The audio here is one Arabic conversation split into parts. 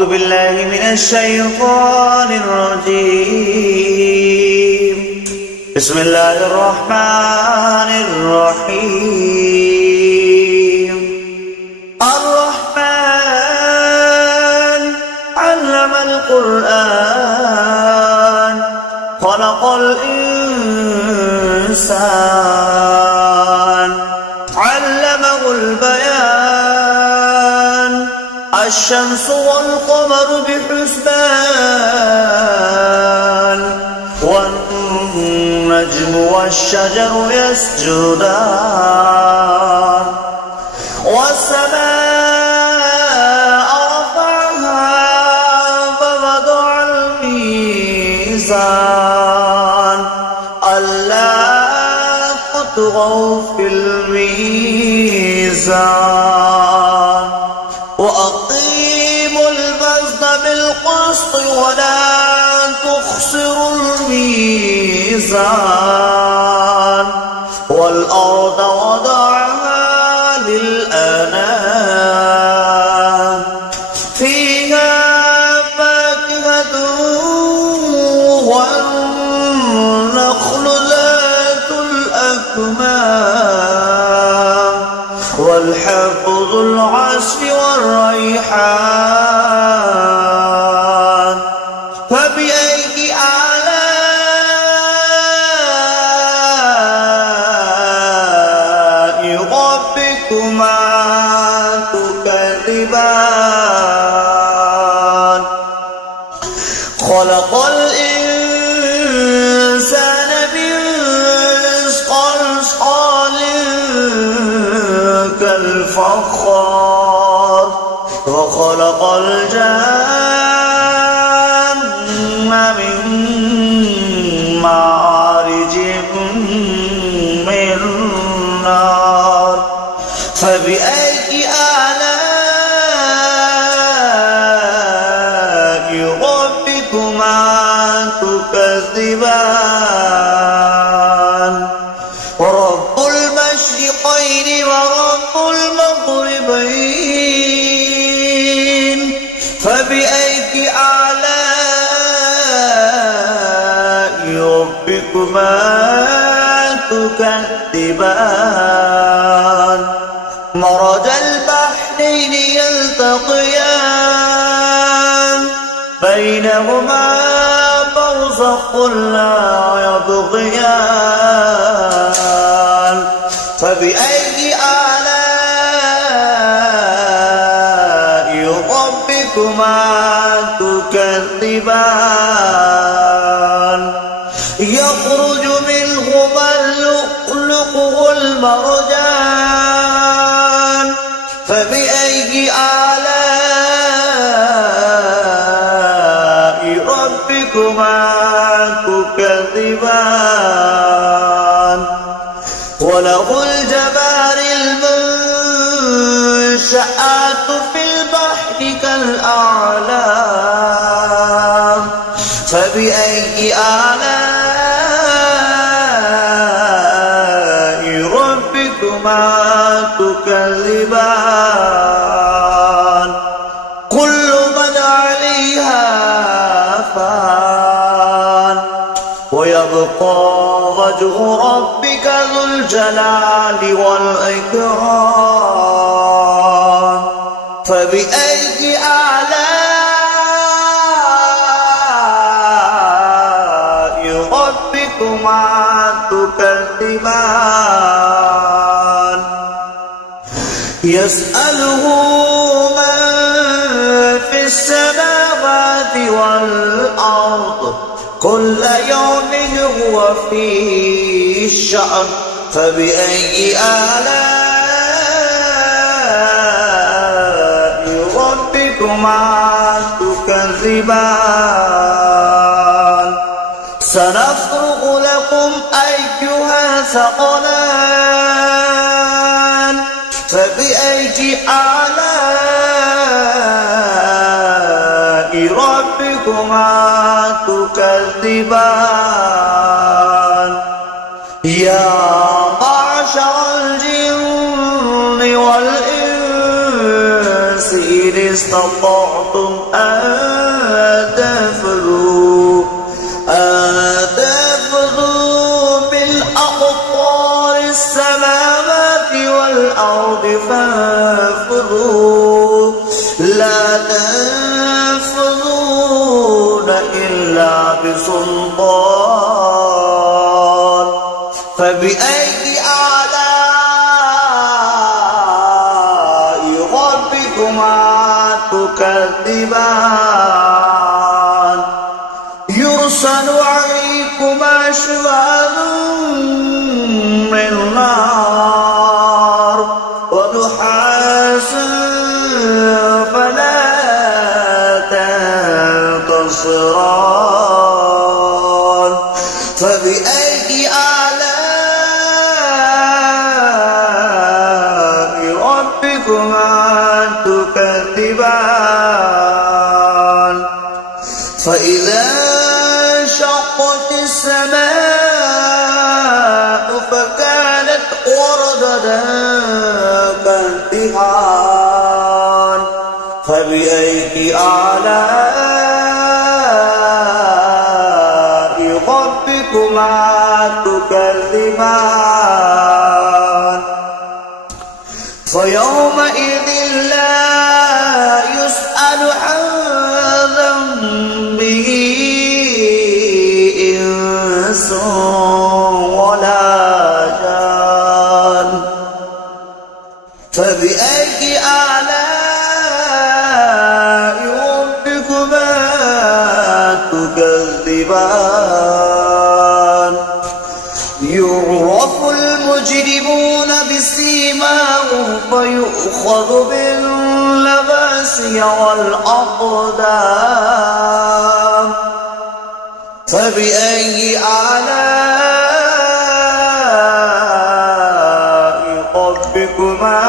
أعوذ بالله من الشيطان الرجيم. بسم الله الرحمن الرحيم. الرحمن علم القرآن خلق الإنسان علمه البيان الشمس والقمر بحسبان والنجم والشجر يسجدان والسماء رفعها ووضع الميزان ألا تطغوا في الميزان وأقيموا الوزن بالقسط ولا تخسروا الميزان والأرض وضعها للأنام فيها فاكهة والنخل ذات الأكمام والحب ذو العصف والريحان فبأي آلاء ربكما تكذبان خلق الإنسان من صلصال كالفخار وخلق الجن من مارج من نار فبأي آلاء ربكما تكذبان ورب المشرقين ورب المغربين فبأي آلاء ربكما تكذبان مرج البحرين يلتقيان بينهما برزخ لا يبغيان فبأي آلاء ربكما تكذبان يخرج منهما اللؤلؤ والمرجان فبأي آلاء ربكما تكذبان وله الجوار المنشآت في البحر كالأعلام فبأي آلاء ربكما تكذبان كل من عليها فان ويبقى وجه ربك ذو الجلال والإكرام فبأي آلاء ربكما تكذبان يسأله من في السماوات والأرض كل يوم هو في شأن فبأي آلاء ربكما تكذبان سنفرغ لكم أيها الثقلان فبأي آلاء ربكما تكذبان يا معشر الجن والإنس إن استطعتم أن تنفذوا من أقطار السماوات والأرض فانفذوا لا تنفذون إلا بسلطان فبأي آلاء ربكما تكذبان يرسل عليكما شواظ من نار ونحاس فلا تنتصران فبأي آلاء ربكما تكذبان فإذا انشقت السماء فكانت وردة كالدهان فبأي آلاء ربكما تكذبان فيومئذ لا يسأل عن ذنبه إنس ولا جان فبأي آلاء ربكما تكذبان يعرف المجرمون بسيماهم فيؤخذ بالنواصي والأقدام فبأي آلاء ربكما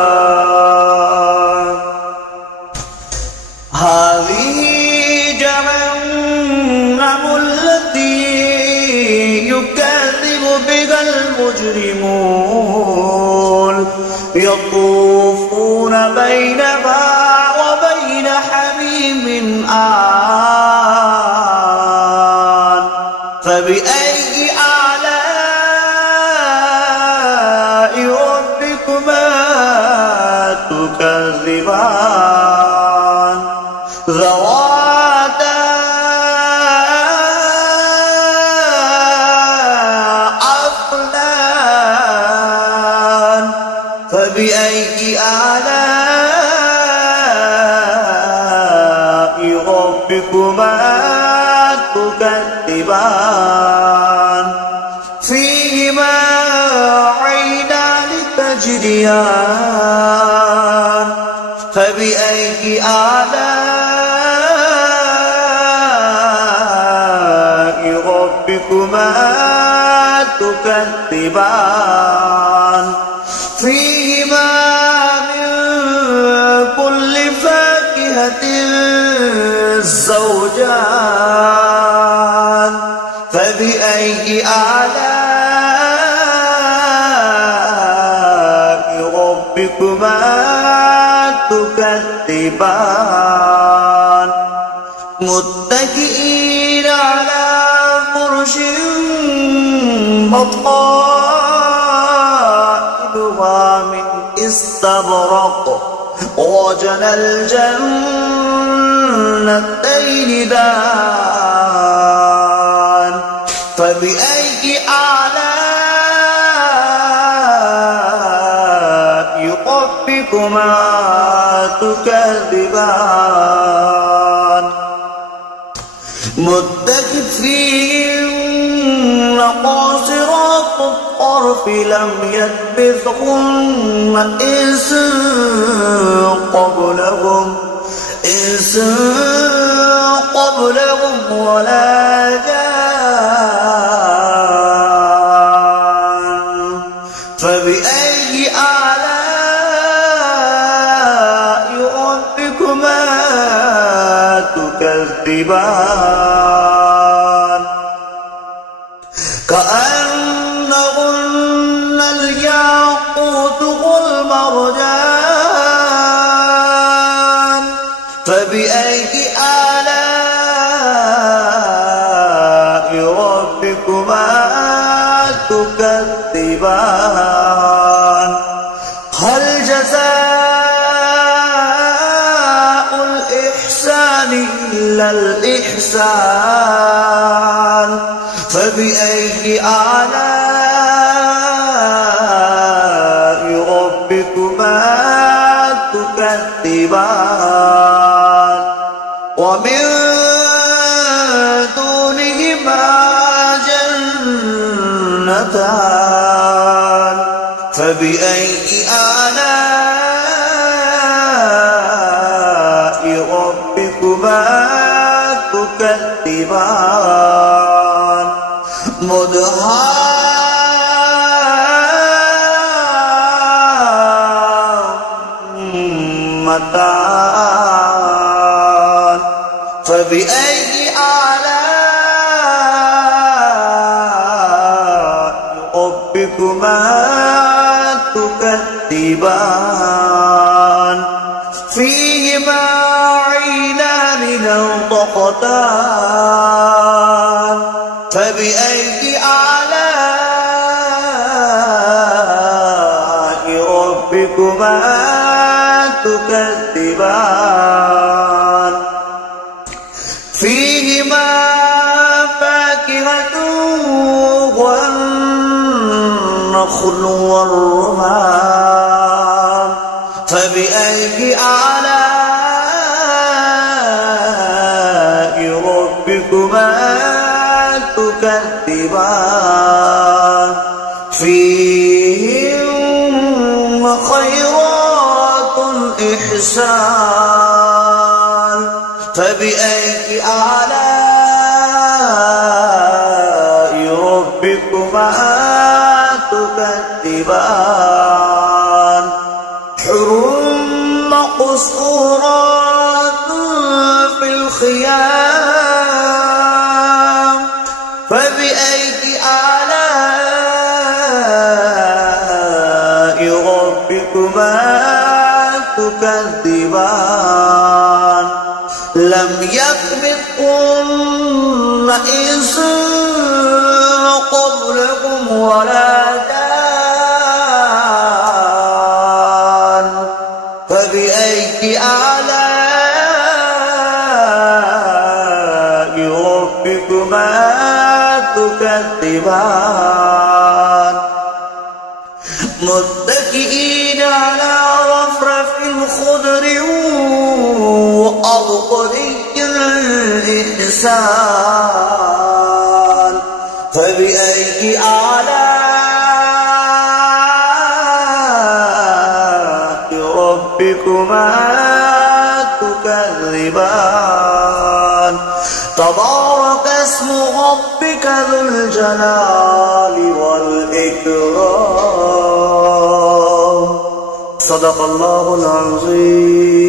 تكذبان هذه جهنم التي يكذب بها المجرمون يطوفون بينها وبين حميم آن فبأي آلاء ربكما تكذبان ذواتا أفنان فبأي آلاء ربكما تكذبان فيهما عينان تجريان فبأي آلاء ربكما تكذبان فيهما من كل فاكهة زوجان فبأي آلاء ربكما تكذبان متكئين على فرش بطائنها من استبرق وجنى الجنتين دان فبأي آلاء ربكما تكذبان متكئين قاصرات الطرف لم يطمثهن إنس قبلهم ولا جان فبأي آلاء ربكما تكذبان كأنهن الياقوت والمرجان جزاء الإحسان إلا الإحسان فبأي آلاء ربكما تكذبان ومن دونهما جنتان فبأي آلاء ربكما تكذبان مدهامتان فبأي آلاء ربكما تكذبان فيهما عينان نضختان فبأي آلاء ربكما تكذبان فيهما فاكهة والنخل والرمان فبأي آلاء ربكما تكذبان فيهن خيرات إحسان فبأي آلاء ربكما تكذبان حور مقصورات في الخيام فبأي آلاء ربكما تكذبان لم يطمثهن إنس قبلكم ولا جان فبأي آلاء ربكما تكذبان متكئين على رفرف خضر وأبقري الإحسان فبأي آلاء ربكما تكذبان تبارك اسم ربك ذو الجلال والإكرام صدق الله العظيم.